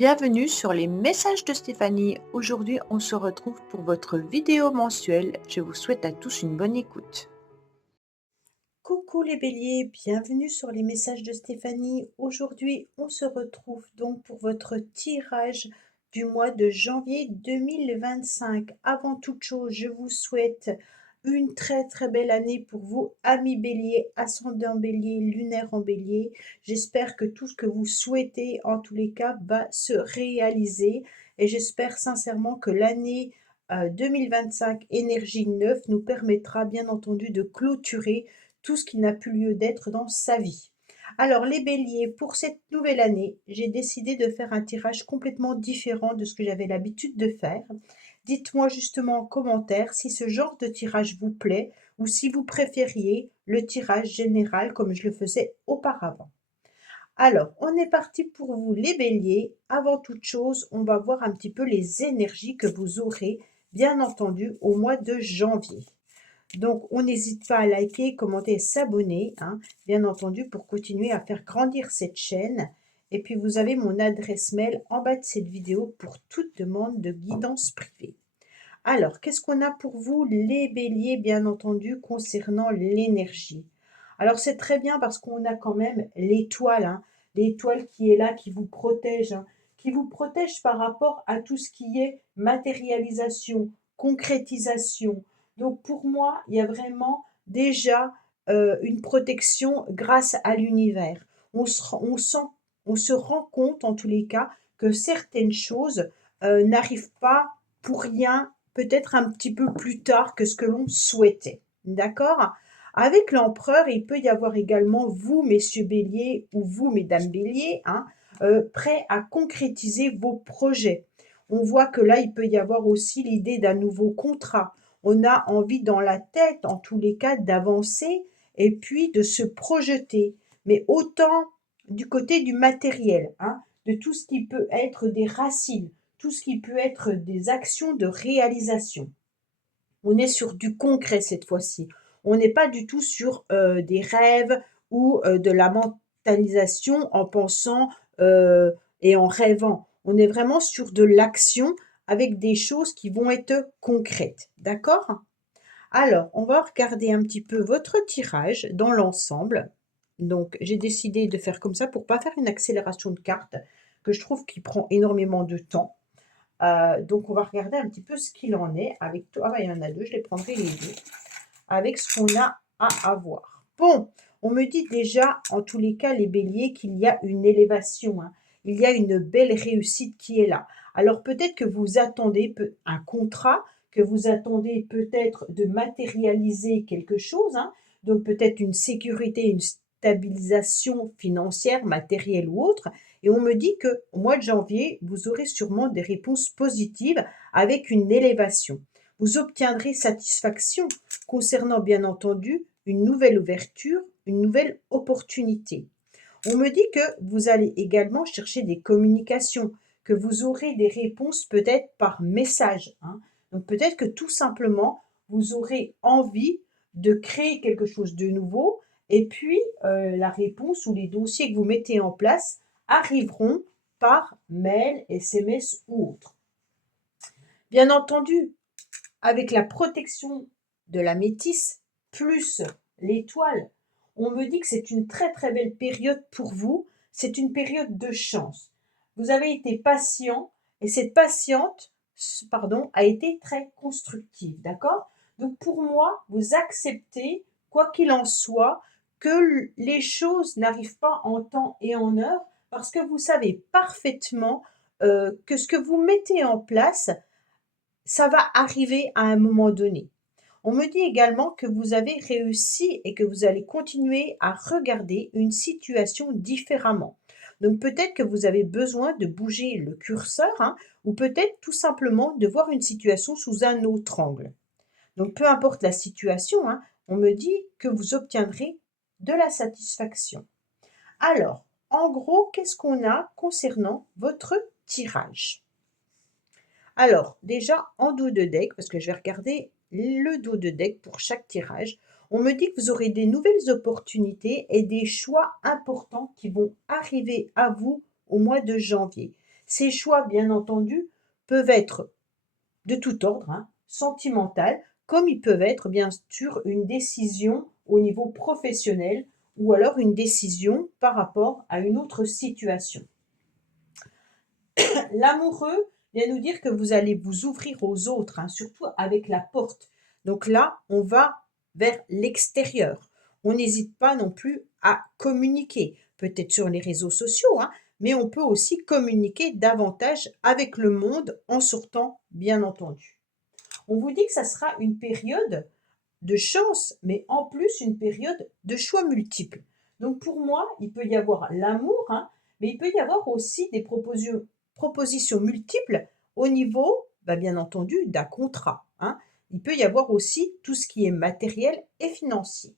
Bienvenue sur les messages de Stéphanie. Aujourd'hui, on se retrouve pour votre vidéo mensuelle. Je vous souhaite à tous une bonne écoute. Coucou les béliers, bienvenue sur les messages de Stéphanie. Aujourd'hui, on se retrouve donc pour votre tirage du mois de janvier 2025. Avant toute chose, je vous souhaite une très très belle année pour vous, amis béliers, ascendant bélier, lunaire en bélier. J'espère que tout ce que vous souhaitez, en tous les cas, va se réaliser. Et j'espère sincèrement que l'année 2025 énergie 9 nous permettra bien entendu de clôturer tout ce qui n'a plus lieu d'être dans sa vie. Alors les béliers, pour cette nouvelle année, j'ai décidé de faire un tirage complètement différent de ce que j'avais l'habitude de faire. Dites-moi justement en commentaire si ce genre de tirage vous plaît ou si vous préfériez le tirage général comme je le faisais auparavant. Alors, on est parti pour vous les béliers. Avant toute chose, on va voir un petit peu les énergies que vous aurez, bien entendu, au mois de janvier. Donc, on n'hésite pas à liker, commenter et s'abonner, hein, bien entendu, pour continuer à faire grandir cette chaîne. Et puis, vous avez mon adresse mail en bas de cette vidéo pour toute demande de guidance privée. Alors, qu'est-ce qu'on a pour vous, les béliers, bien entendu, concernant l'énergie? Alors, c'est très bien parce qu'on a quand même l'étoile, hein, l'étoile qui est là, qui vous protège, hein, qui vous protège par rapport à tout ce qui est matérialisation, concrétisation. Donc, pour moi, il y a vraiment déjà une protection grâce à l'univers. On se rend compte, en tous les cas, que certaines choses n'arrivent pas pour rien, peut-être un petit peu plus tard que ce que l'on souhaitait. D'accord? Avec l'empereur, il peut y avoir également vous, messieurs béliers, ou vous, mesdames béliers, hein, prêts à concrétiser vos projets. On voit que là, il peut y avoir aussi l'idée d'un nouveau contrat. On a envie dans la tête, en tous les cas, d'avancer et puis de se projeter. Mais autant du côté du matériel, hein, de tout ce qui peut être des racines, tout ce qui peut être des actions de réalisation. On est sur du concret cette fois-ci. On n'est pas du tout sur des rêves ou de la mentalisation en pensant et en rêvant. On est vraiment sur de l'action avec des choses qui vont être concrètes. D'accord? Alors, on va regarder un petit peu votre tirage dans l'ensemble. Donc, j'ai décidé de faire comme ça pour ne pas faire une accélération de cartes que je trouve qui prend énormément de temps. Donc, on va regarder un petit peu ce qu'il en est avec toi. Ah, bah, il y en a deux, je les prendrai les deux. Avec ce qu'on a à avoir. Bon, on me dit déjà, en tous les cas, les béliers, qu'il y a une élévation, hein. Il y a une belle réussite qui est là. Alors, peut-être que vous attendez un contrat, que vous attendez peut-être de matérialiser quelque chose, hein. Donc, peut-être une sécurité, une stabilisation financière, matérielle ou autre. Et on me dit qu'au mois de janvier, vous aurez sûrement des réponses positives avec une élévation. Vous obtiendrez satisfaction concernant bien entendu une nouvelle ouverture, une nouvelle opportunité. On me dit que vous allez également chercher des communications, que vous aurez des réponses peut-être par message, hein. Donc peut-être que tout simplement, vous aurez envie de créer quelque chose de nouveau et puis la réponse ou les dossiers que vous mettez en place arriveront par mail, SMS ou autre. Bien entendu, avec la protection de la métisse, plus l'étoile, on me dit que c'est une très très belle période pour vous. C'est une période de chance. Vous avez été patient et cette patiente, pardon, a été très constructive, d'accord? Donc pour moi, vous acceptez, quoi qu'il en soit, que les choses n'arrivent pas en temps et en heure parce que vous savez parfaitement que ce que vous mettez en place, ça va arriver à un moment donné. On me dit également que vous avez réussi et que vous allez continuer à regarder une situation différemment. Donc peut-être que vous avez besoin de bouger le curseur, hein, ou peut-être tout simplement de voir une situation sous un autre angle. Donc peu importe la situation, hein, on me dit que vous obtiendrez de la satisfaction. Alors, en gros, qu'est-ce qu'on a concernant votre tirage? Alors, déjà, en dos de deck, parce que je vais regarder le dos de deck pour chaque tirage, on me dit que vous aurez des nouvelles opportunités et des choix importants qui vont arriver à vous au mois de janvier. Ces choix, bien entendu, peuvent être de tout ordre, hein, sentimental, comme ils peuvent être bien sûr une décision au niveau professionnel ou alors une décision par rapport à une autre situation. L'amoureux vient nous dire que vous allez vous ouvrir aux autres, hein, surtout avec la porte. Donc là, on va vers l'extérieur. On n'hésite pas non plus à communiquer, peut-être sur les réseaux sociaux, hein, mais on peut aussi communiquer davantage avec le monde en sortant, bien entendu. On vous dit que ça sera une période de chance, mais en plus une période de choix multiples. Donc pour moi, il peut y avoir l'amour, hein, mais il peut y avoir aussi des propositions multiples au niveau, bien entendu, d'un contrat, hein. Il peut y avoir aussi tout ce qui est matériel et financier.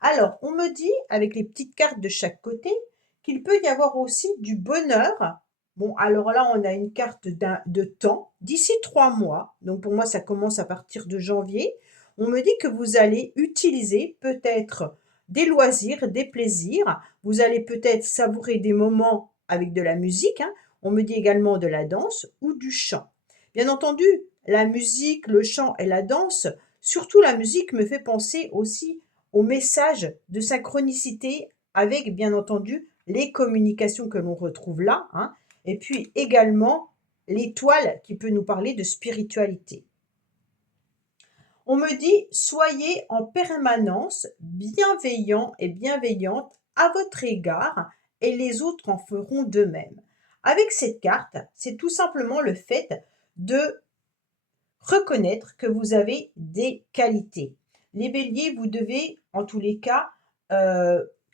Alors, on me dit, avec les petites cartes de chaque côté, qu'il peut y avoir aussi du bonheur. Bon, alors là, on a une carte de temps, d'ici 3 mois. Donc, pour moi, ça commence à partir de janvier. On me dit que vous allez utiliser peut-être des loisirs, des plaisirs. Vous allez peut-être savourer des moments avec de la musique, hein. On me dit également de la danse ou du chant. Bien entendu, la musique, le chant et la danse, surtout la musique, me fait penser aussi au message de synchronicité avec, bien entendu, les communications que l'on retrouve là, hein, et puis également l'étoile qui peut nous parler de spiritualité. On me dit, soyez en permanence bienveillant et bienveillante à votre égard et les autres en feront de même. Avec cette carte, c'est tout simplement le fait de reconnaître que vous avez des qualités. Les béliers, vous devez, en tous les cas,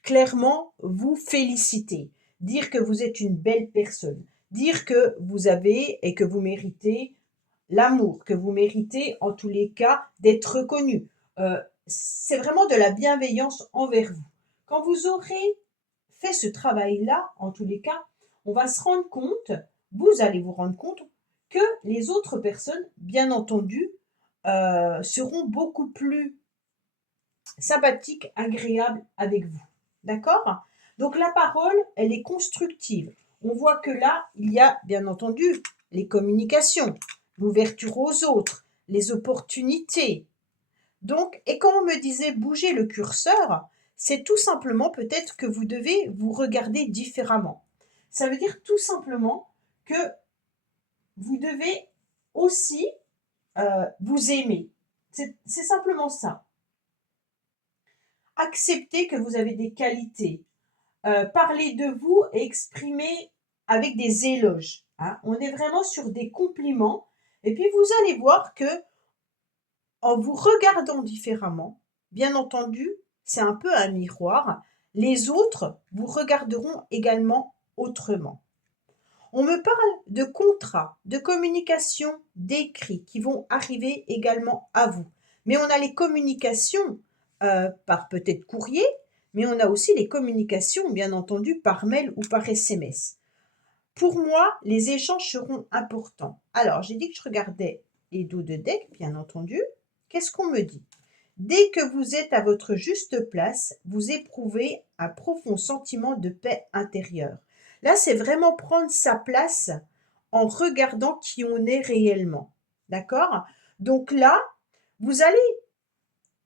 clairement vous féliciter, dire que vous êtes une belle personne, dire que vous avez et que vous méritez l'amour, que vous méritez, en tous les cas, d'être reconnu. C'est vraiment de la bienveillance envers vous. Quand vous aurez fait ce travail-là, en tous les cas, on va se rendre compte, vous allez vous rendre compte que les autres personnes, bien entendu, seront beaucoup plus sympathiques, agréables avec vous. D'accord? Donc la parole, elle est constructive. On voit que là, il y a bien entendu les communications, l'ouverture aux autres, les opportunités. Donc, et quand on me disait bouger le curseur, c'est tout simplement peut-être que vous devez vous regarder différemment. Ça veut dire tout simplement que vous devez aussi vous aimer. C'est simplement ça. Accepter que vous avez des qualités. Parler de vous et exprimer avec des éloges, hein. On est vraiment sur des compliments. Et puis vous allez voir que en vous regardant différemment, bien entendu, c'est un peu un miroir, les autres vous regarderont également autrement. On me parle de contrats, de communication, d'écrits qui vont arriver également à vous. Mais on a les communications par peut-être courrier, mais on a aussi les communications, bien entendu, par mail ou par SMS. Pour moi, les échanges seront importants. Alors, j'ai dit que je regardais les dos de deck, bien entendu. Qu'est-ce qu'on me dit? Dès que vous êtes à votre juste place, vous éprouvez un profond sentiment de paix intérieure. Là, c'est vraiment prendre sa place en regardant qui on est réellement. D'accord? Donc là, vous allez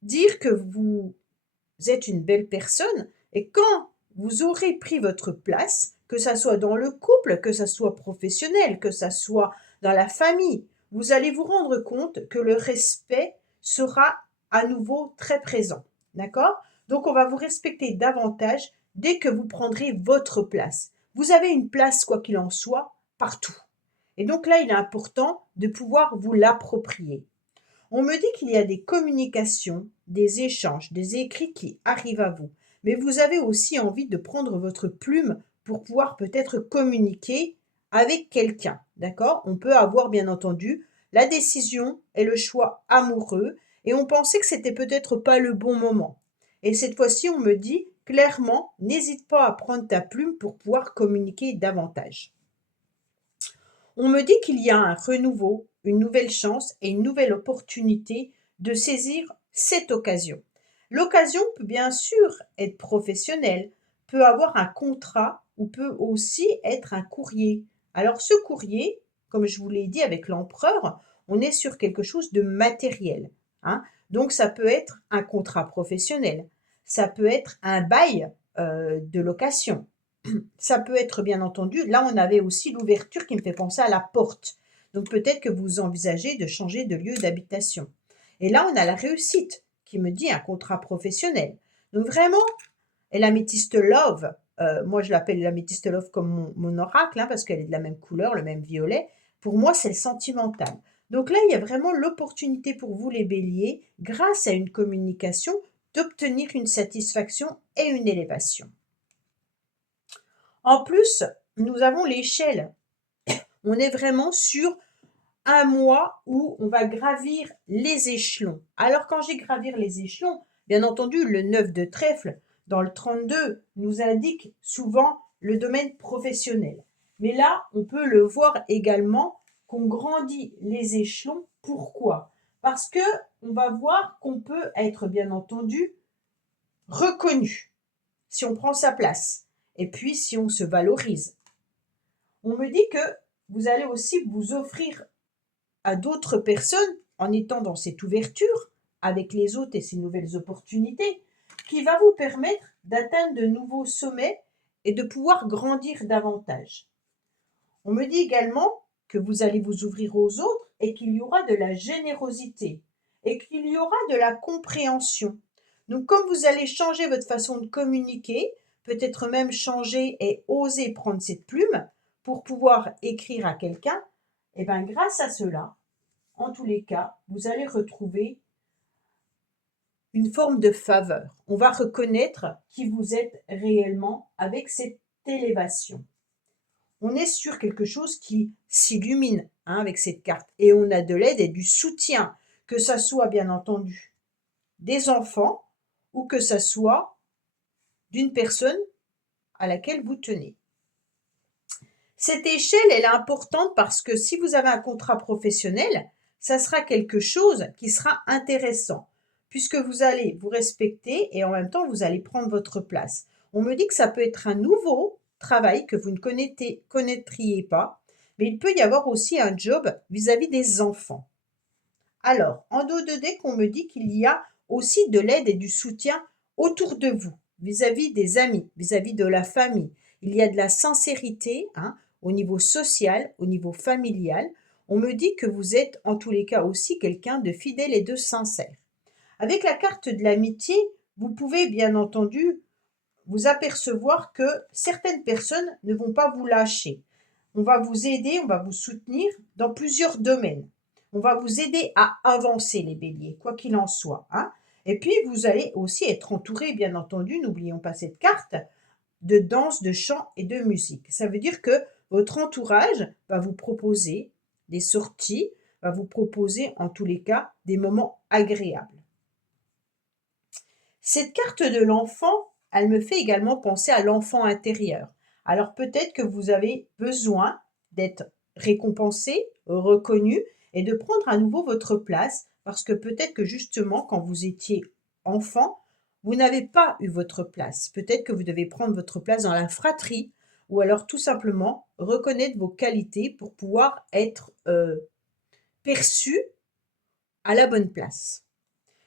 dire que vous êtes une belle personne et quand vous aurez pris votre place, que ça soit dans le couple, que ça soit professionnel, que ça soit dans la famille, vous allez vous rendre compte que le respect sera à nouveau très présent. D'accord? Donc, on va vous respecter davantage dès que vous prendrez votre place. Vous avez une place, quoi qu'il en soit, partout. Et donc là, il est important de pouvoir vous l'approprier. On me dit qu'il y a des communications, des échanges, des écrits qui arrivent à vous. Mais vous avez aussi envie de prendre votre plume pour pouvoir peut-être communiquer avec quelqu'un. D'accord? On peut avoir bien entendu la décision et le choix amoureux et on pensait que c'était peut-être pas le bon moment. Et cette fois-ci, on me dit clairement, n'hésite pas à prendre ta plume pour pouvoir communiquer davantage. On me dit qu'il y a un renouveau, une nouvelle chance et une nouvelle opportunité de saisir cette occasion. L'occasion peut bien sûr être professionnelle, peut avoir un contrat ou peut aussi être un courrier, Alors ce courrier, comme je vous l'ai dit avec l'empereur, on est sur quelque chose de matériel, hein. Donc ça peut être un contrat professionnel, ça peut être un bail, de location. Ça peut être bien entendu là on avait aussi l'ouverture qui me fait penser à la porte. Donc peut-être que vous envisagez de changer de lieu d'habitation. Et là on a la réussite qui me dit un contrat professionnel. Donc vraiment et l'améthyste love, moi je l'appelle l'améthyste love comme mon oracle, hein, parce qu'elle est de la même couleur, le même violet. Pour moi, c'est le sentimental. Donc là, il y a vraiment l'opportunité pour vous, les béliers, grâce à une communication, d'obtenir une satisfaction et une élévation. En plus, nous avons l'échelle. On est vraiment sur un mois où on va gravir les échelons. Alors quand j'ai gravir les échelons, bien entendu, le 9 de trèfle dans le 32 nous indique souvent le domaine professionnel. Mais là, on peut le voir également qu'on grandit les échelons. Pourquoi? Parce que on va voir qu'on peut être bien entendu reconnu si on prend sa place et puis si on se valorise. On me dit que vous allez aussi vous offrir à d'autres personnes en étant dans cette ouverture avec les autres et ces nouvelles opportunités qui va vous permettre d'atteindre de nouveaux sommets et de pouvoir grandir davantage. On me dit également que vous allez vous ouvrir aux autres et qu'il y aura de la générosité et qu'il y aura de la compréhension. Donc comme vous allez changer votre façon de communiquer, peut-être même changer et oser prendre cette plume pour pouvoir écrire à quelqu'un, et bien grâce à cela, en tous les cas, vous allez retrouver une forme de faveur. On va reconnaître qui vous êtes réellement avec cette élévation. On est sur quelque chose qui s'illumine, hein, avec cette carte. Et on a de l'aide et du soutien, que ça soit bien entendu des enfants ou que ça soit d'une personne à laquelle vous tenez. Cette échelle, elle est importante parce que si vous avez un contrat professionnel, ça sera quelque chose qui sera intéressant, puisque vous allez vous respecter et en même temps, vous allez prendre votre place. On me dit que ça peut être un nouveau travail que vous ne connaîtriez pas, mais il peut y avoir aussi un job vis-à-vis des enfants. Alors, en dos de deck, on me dit qu'il y a aussi de l'aide et du soutien autour de vous, vis-à-vis des amis, vis-à-vis de la famille. Il y a de la sincérité, hein, au niveau social, au niveau familial. On me dit que vous êtes en tous les cas aussi quelqu'un de fidèle et de sincère. Avec la carte de l'amitié, vous pouvez bien entendu vous apercevoir que certaines personnes ne vont pas vous lâcher. On va vous aider, on va vous soutenir dans plusieurs domaines. On va vous aider à avancer les béliers, quoi qu'il en soit, hein. Et puis, vous allez aussi être entouré, bien entendu, n'oublions pas cette carte, de danse, de chant et de musique. Ça veut dire que votre entourage va vous proposer des sorties, va vous proposer en tous les cas des moments agréables. Cette carte de l'enfant, elle me fait également penser à l'enfant intérieur. Alors peut-être que vous avez besoin d'être récompensé, reconnu et de prendre à nouveau votre place parce que peut-être que justement quand vous étiez enfant, vous n'avez pas eu votre place. Peut-être que vous devez prendre votre place dans la fratrie ou alors tout simplement reconnaître vos qualités pour pouvoir être perçu à la bonne place.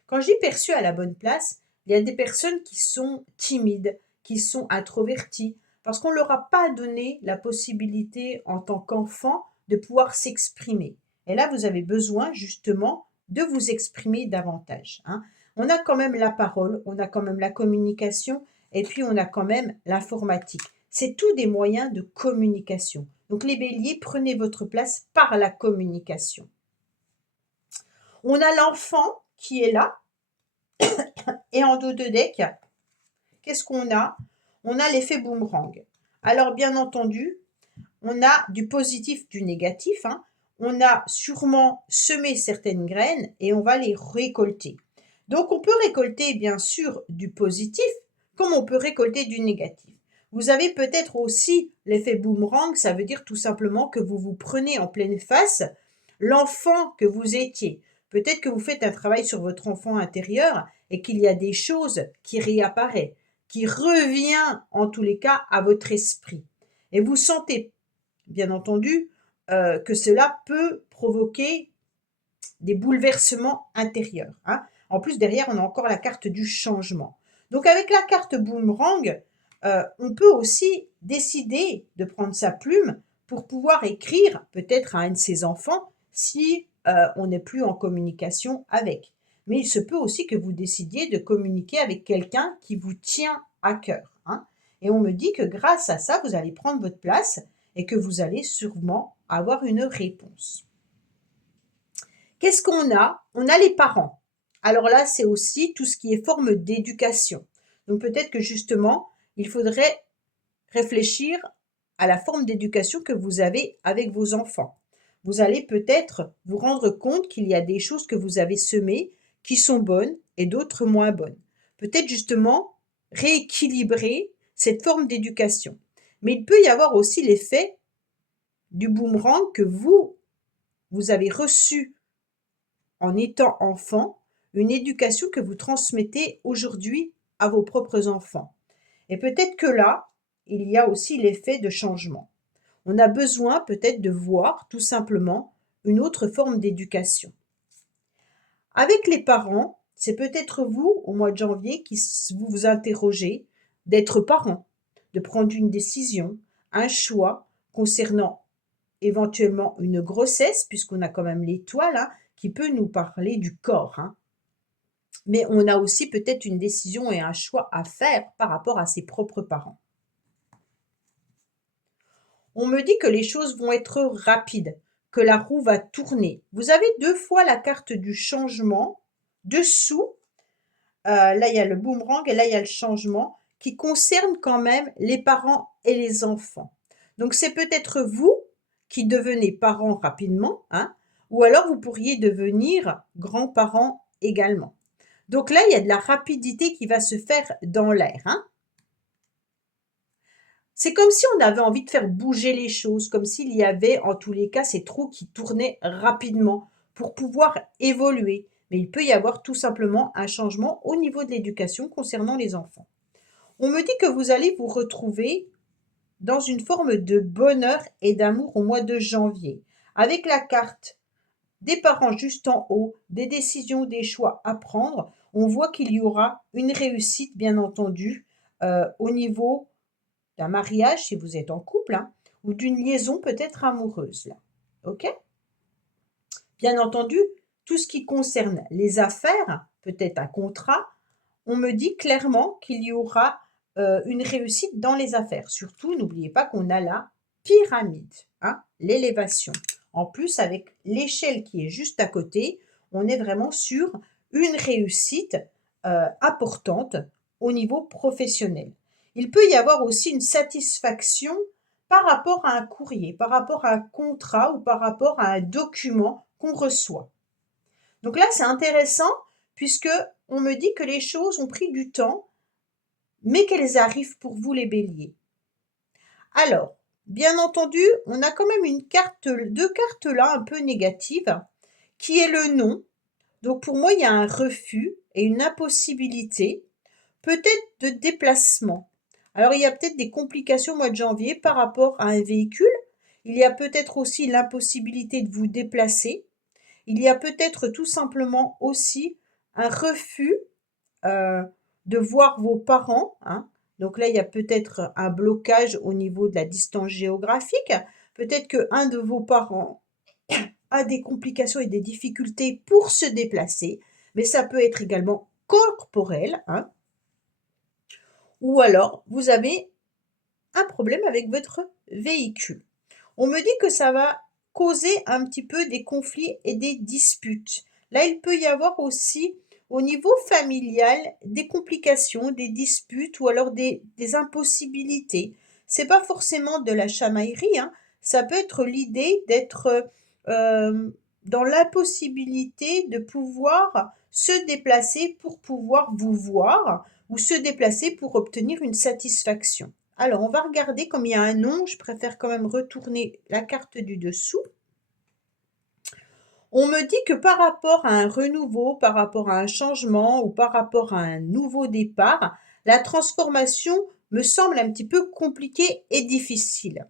Quand je dis perçu à la bonne place, il y a des personnes qui sont timides, qui sont introverties, parce qu'on ne leur a pas donné la possibilité en tant qu'enfant de pouvoir s'exprimer. Et là, vous avez besoin justement de vous exprimer davantage, hein. On a quand même la parole, on a quand même la communication, et puis on a quand même l'informatique. C'est tous des moyens de communication. Donc les béliers, prenez votre place par la communication. On a l'enfant qui est là, et en dos de deck, qu'est-ce qu'on a? On a l'effet boomerang. Alors bien entendu, on a du positif, du négatif, hein. On a sûrement semé certaines graines et on va les récolter. Donc on peut récolter bien sûr du positif, comme on peut récolter du négatif. Vous avez peut-être aussi l'effet boomerang, ça veut dire tout simplement que vous vous prenez en pleine face l'enfant que vous étiez. Peut-être que vous faites un travail sur votre enfant intérieur et qu'il y a des choses qui réapparaissent, qui revient en tous les cas à votre esprit. Et vous sentez bien entendu, que cela peut provoquer des bouleversements intérieurs, hein. En plus, derrière, on a encore la carte du changement. Donc avec la carte boomerang, on peut aussi décider de prendre sa plume pour pouvoir écrire peut-être à un de ses enfants si, on n'est plus en communication avec. Mais il se peut aussi que vous décidiez de communiquer avec quelqu'un qui vous tient à cœur, hein. Et on me dit que grâce à ça, vous allez prendre votre place et que vous allez sûrement avoir une réponse. Qu'est-ce qu'on a? On a les parents. Alors là, c'est aussi tout ce qui est forme d'éducation. Donc peut-être que justement, il faudrait réfléchir à la forme d'éducation que vous avez avec vos enfants. Vous allez peut-être vous rendre compte qu'il y a des choses que vous avez semées qui sont bonnes et d'autres moins bonnes. Peut-être justement rééquilibrer cette forme d'éducation. Mais il peut y avoir aussi l'effet du boomerang que vous avez reçu en étant enfant, une éducation que vous transmettez aujourd'hui à vos propres enfants. Et peut-être que là, il y a aussi l'effet de changement. On a besoin peut-être de voir tout simplement une autre forme d'éducation. Avec les parents, c'est peut-être vous, au mois de janvier, qui vous vous interrogez d'être parent, de prendre une décision, un choix concernant éventuellement une grossesse, puisqu'on a quand même l'étoile, hein, qui peut nous parler du corps, hein. Mais on a aussi peut-être une décision et un choix à faire par rapport à ses propres parents. On me dit que les choses vont être rapides, que la roue va tourner. Vous avez 2 fois la carte du changement dessous. Là, il y a le boomerang et là, il y a le changement qui concerne quand même les parents et les enfants. Donc, c'est peut-être vous qui devenez parents rapidement, hein, ou alors vous pourriez devenir grands-parents également. Donc là, il y a de la rapidité qui va se faire dans l'air, hein. C'est comme si on avait envie de faire bouger les choses, comme s'il y avait en tous les cas ces trous qui tournaient rapidement pour pouvoir évoluer. Mais il peut y avoir tout simplement un changement au niveau de l'éducation concernant les enfants. On me dit que vous allez vous retrouver dans une forme de bonheur et d'amour au mois de janvier, avec la carte des parents juste en haut, des décisions, des choix à prendre. On voit qu'il y aura une réussite, bien entendu, au niveau d'un mariage, si vous êtes en couple, hein, ou d'une liaison peut-être amoureuse, là. OK? Bien entendu, tout ce qui concerne les affaires, peut-être un contrat, on me dit clairement qu'il y aura une réussite dans les affaires. Surtout, n'oubliez pas qu'on a la pyramide, hein, l'élévation. En plus, avec l'échelle qui est juste à côté, on est vraiment sur une réussite importante au niveau professionnel. Il peut y avoir aussi une satisfaction par rapport à un courrier, par rapport à un contrat ou par rapport à un document qu'on reçoit. Donc là, c'est intéressant puisque on me dit que les choses ont pris du temps, mais qu'elles arrivent pour vous les béliers. Alors, bien entendu, on a quand même deux cartes là un peu négatives, qui est le non. Donc pour moi, il y a un refus et une impossibilité, peut-être de déplacement. Alors il y a peut-être des complications au mois de janvier par rapport à un véhicule. Il y a peut-être aussi l'impossibilité de vous déplacer. Il y a peut-être tout simplement aussi un refus de voir vos parents, hein. Donc là, il y a peut-être un blocage au niveau de la distance géographique. Peut-être qu'un de vos parents a des complications et des difficultés pour se déplacer, mais ça peut être également corporel, hein. Ou alors, vous avez un problème avec votre véhicule. On me dit que ça va causer un petit peu des conflits et des disputes. Là, il peut y avoir aussi au niveau familial des complications, des disputes ou alors des impossibilités. C'est pas forcément de la chamaillerie, hein. Ça peut être l'idée d'être dans l'impossibilité de pouvoir se déplacer pour pouvoir vous voir ou se déplacer pour obtenir une satisfaction. Alors, on va regarder comme il y a un nom, je préfère quand même retourner la carte du dessous. On me dit que par rapport à un renouveau, par rapport à un changement ou par rapport à un nouveau départ, la transformation me semble un petit peu compliquée et difficile.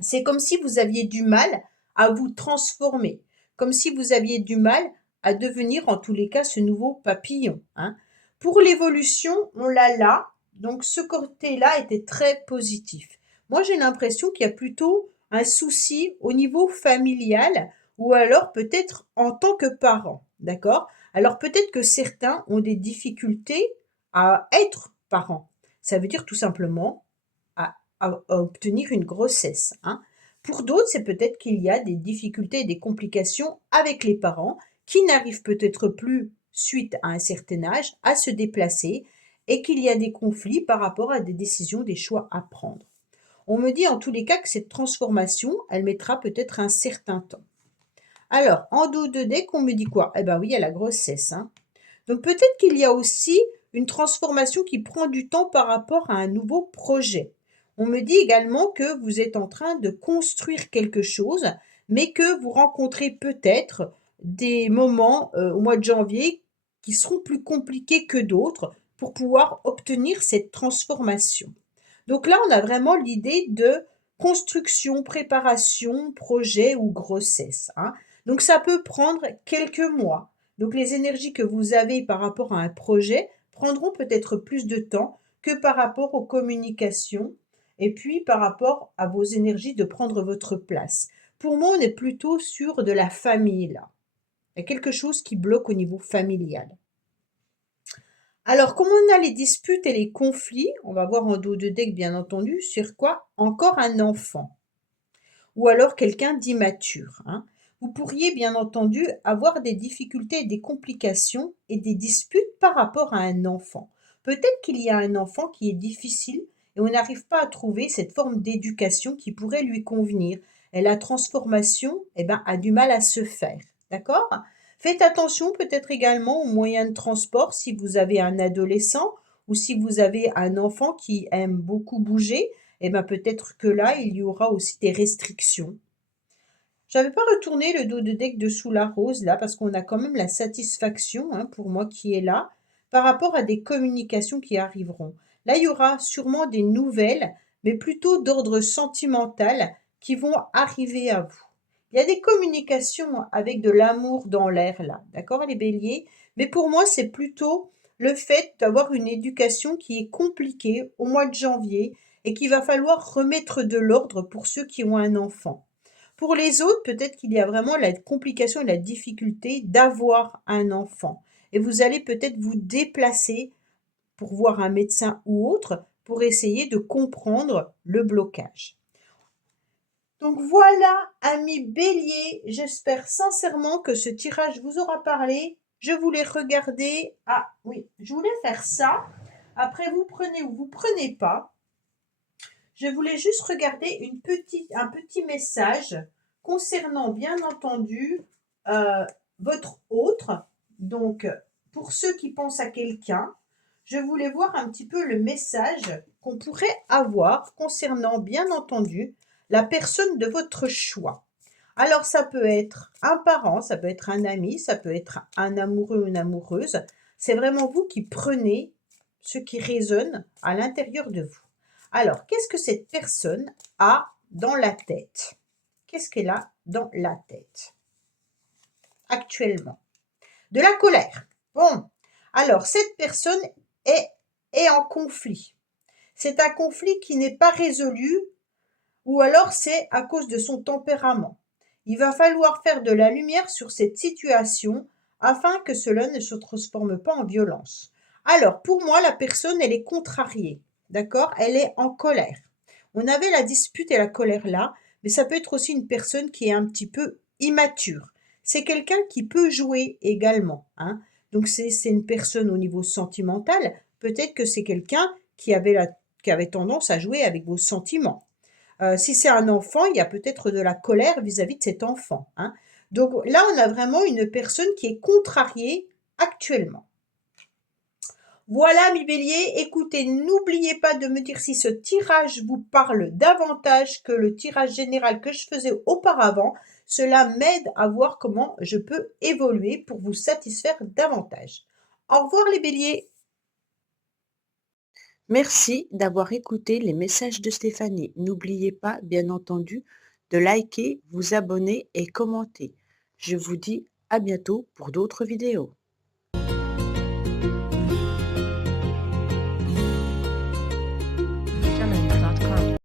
C'est comme si vous aviez du mal à vous transformer, comme si vous aviez du mal à devenir, en tous les cas, ce nouveau papillon, hein. Pour l'évolution, on l'a là, donc ce côté-là était très positif. Moi, j'ai l'impression qu'il y a plutôt un souci au niveau familial ou alors peut-être en tant que parent, d'accord? Alors peut-être que certains ont des difficultés à être parents. Ça veut dire tout simplement à obtenir une grossesse, hein. Pour d'autres, c'est peut-être qu'il y a des difficultés et des complications avec les parents qui n'arrivent peut-être plus, suite à un certain âge, à se déplacer et qu'il y a des conflits par rapport à des décisions, des choix à prendre. On me dit en tous les cas que cette transformation, elle mettra peut-être un certain temps. Alors, en dos de deck, on me dit quoi? Eh ben oui, il y a la grossesse, hein. Donc peut-être qu'il y a aussi une transformation qui prend du temps par rapport à un nouveau projet. On me dit également que vous êtes en train de construire quelque chose, mais que vous rencontrez peut-être des moments au mois de janvier qui seront plus compliqués que d'autres pour pouvoir obtenir cette transformation. Donc là, on a vraiment l'idée de construction, préparation, projet ou grossesse, hein. Donc ça peut prendre quelques mois. Donc les énergies que vous avez par rapport à un projet prendront peut-être plus de temps que par rapport aux communications et puis par rapport à vos énergies de prendre votre place. Pour moi, on est plutôt sur de la famille là. Il y a quelque chose qui bloque au niveau familial. Alors, comme on a les disputes et les conflits, on va voir en dos de deck bien entendu, sur quoi? Encore un enfant ou alors quelqu'un d'immature, hein. Vous pourriez bien entendu avoir des difficultés et des complications et des disputes par rapport à un enfant. Peut-être qu'il y a un enfant qui est difficile et on n'arrive pas à trouver cette forme d'éducation qui pourrait lui convenir. Et la transformation, eh ben, a du mal à se faire. D'accord? Faites attention peut-être également aux moyens de transport si vous avez un adolescent ou si vous avez un enfant qui aime beaucoup bouger, eh ben peut-être que là, il y aura aussi des restrictions. J'avais pas retourné le dos de deck dessous la rose là parce qu'on a quand même la satisfaction, hein, pour moi qui est là, par rapport à des communications qui arriveront. Là, il y aura sûrement des nouvelles, mais plutôt d'ordre sentimental, qui vont arriver à vous. Il y a des communications avec de l'amour dans l'air là, d'accord les béliers? Mais pour moi, c'est plutôt le fait d'avoir une éducation qui est compliquée au mois de janvier et qu'il va falloir remettre de l'ordre pour ceux qui ont un enfant. Pour les autres, peut-être qu'il y a vraiment la complication et la difficulté d'avoir un enfant. Et vous allez peut-être vous déplacer pour voir un médecin ou autre pour essayer de comprendre le blocage. Donc voilà, amis bélier, j'espère sincèrement que ce tirage vous aura parlé. Je voulais regarder. Ah oui, je voulais faire ça. Après, vous prenez ou vous prenez pas. Je voulais juste regarder un petit message concernant, bien entendu, euh, votre autre. Donc, pour ceux qui pensent à quelqu'un, je voulais voir un petit peu le message qu'on pourrait avoir concernant, bien entendu, la personne de votre choix. Alors, ça peut être un parent, ça peut être un ami, ça peut être un amoureux ou une amoureuse. C'est vraiment vous qui prenez ce qui résonne à l'intérieur de vous. Alors, qu'est-ce que cette personne a dans la tête? Qu'est-ce qu'elle a dans la tête actuellement? De la colère. Bon, alors cette personne est en conflit. C'est un conflit qui n'est pas résolu ou alors c'est à cause de son tempérament. Il va falloir faire de la lumière sur cette situation afin que cela ne se transforme pas en violence. Alors, pour moi, la personne, elle est contrariée, d'accord? Elle est en colère. On avait la dispute et la colère là, mais ça peut être aussi une personne qui est un petit peu immature. C'est quelqu'un qui peut jouer également, hein. Donc, c'est une personne au niveau sentimental. Peut-être que c'est quelqu'un qui avait tendance à jouer avec vos sentiments. Si c'est un enfant, il y a peut-être de la colère vis-à-vis de cet enfant, hein. Donc là, on a vraiment une personne qui est contrariée actuellement. Voilà, mes béliers, écoutez, n'oubliez pas de me dire si ce tirage vous parle davantage que le tirage général que je faisais auparavant. Cela m'aide à voir comment je peux évoluer pour vous satisfaire davantage. Au revoir les béliers. Merci d'avoir écouté les messages de Stéphanie. N'oubliez pas, bien entendu, de liker, vous abonner et commenter. Je vous dis à bientôt pour d'autres vidéos.